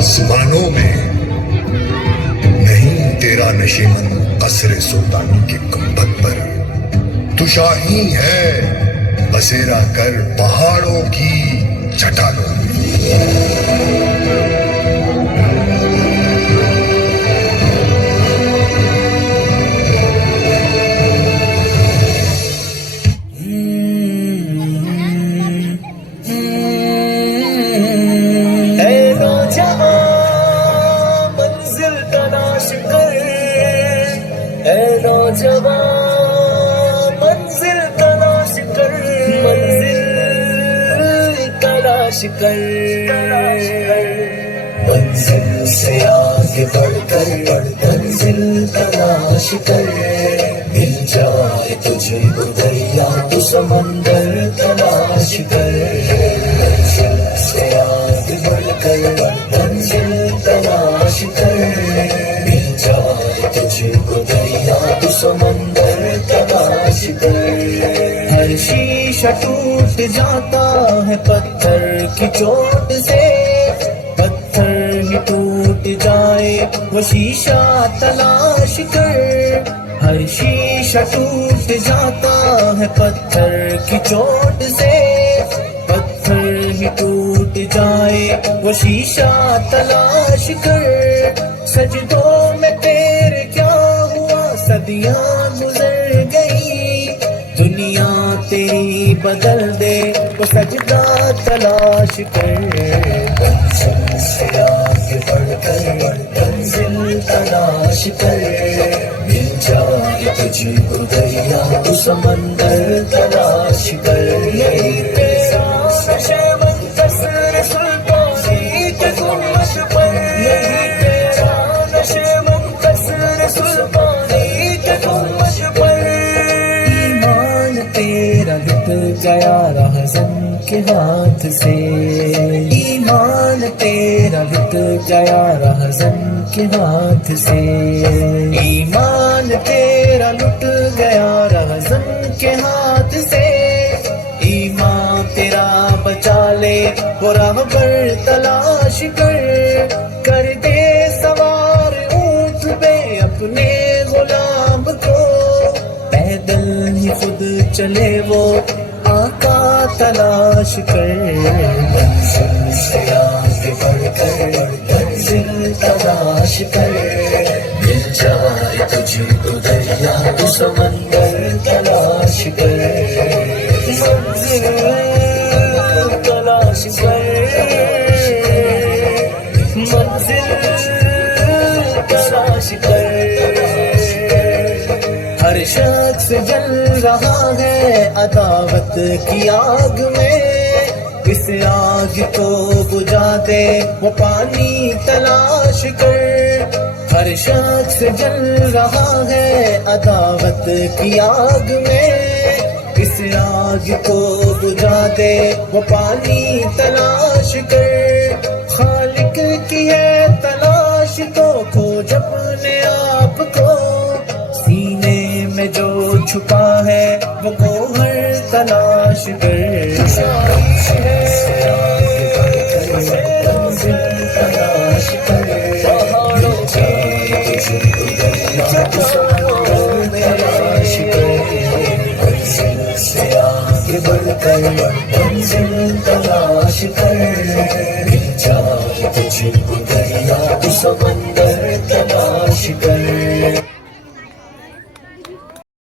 आसमानों में, नहीं तेरा नशीमन कसरे सुल्तानी के गुंबद पर। तू शाही है बसेरा कर पहाड़ों की चट्टानों में। नौजवान मंजिल तलाश कर, मंजिल तलाश कर, मंजिल से आगे बढ़कर मंजिल तलाश कर। मिल जाए तुझे तो दरिया तो समंदर तलाश कर। मंजिल से आगे बढ़कर मंजिल तलाश कर। मिल जाए तुझे तो दरिया तो समंदर तलाश कर। हर शीशा टूट जाता है पत्थर की चोट से, पत्थर ही टूट जाए वो शीशा तलाश कर। हर शीशा टूट जाता है पत्थर की चोट से, पत्थर ही टूट जाए वो शीशा तलाश कर। सजदों में तेरे क्या हुआ, सदियां गुजर गई, दुनिया तेरी बदल दे वो सजदा तलाश कर। मंजिल से आगे बढ़कर मंजिल तलाश कर। मिल जाए तुझे को दरिया तो समंदर तलाश कर। यही तेरा नशेमन कसर सुल्तानी के गुंबद पर, यही तेरा नशेमन कसर सुल्तानी के गुंबद पर। ईमान तेरा लुट गया रहज़न के हाथ से, ईमान तेरा लुट गया रहज़न के हाथ से। ईमान तेरा लुट गया रहज़न के हाथ से। ईमान तेरा बचा ले वो राहबर तलाश कर। कर दे सवार ऊंट पे अपने गुलाम को, पैदल ही खुद चले वो आका तलाश कर। मंजिल से आगे बढ़कर मंजिल तलाश कर। मिल जाए तुझे तो दरिया तो समंदर तलाश कर। मंजिल तलाश कर, मंजिल तलाश कर। हर शख्स जल रहा है अदावत की आग में, इस आग को बुझा दे वो पानी तलाश कर। हर शख्स जल रहा है अदावत की आग में, इस आग को बुझा दे वो पानी तलाश कर। खालिक की है तलाश तो खोज अपने आप को, सीने में जो छुपा है वो गोहर तलाश कर। तलाश कर पहाड़ों की तलाश कर। मंजिल से आगे बढ़कर मंजिल तलाश कर। मिल जाए तुझे दरिया तो समंदर तलाश कर।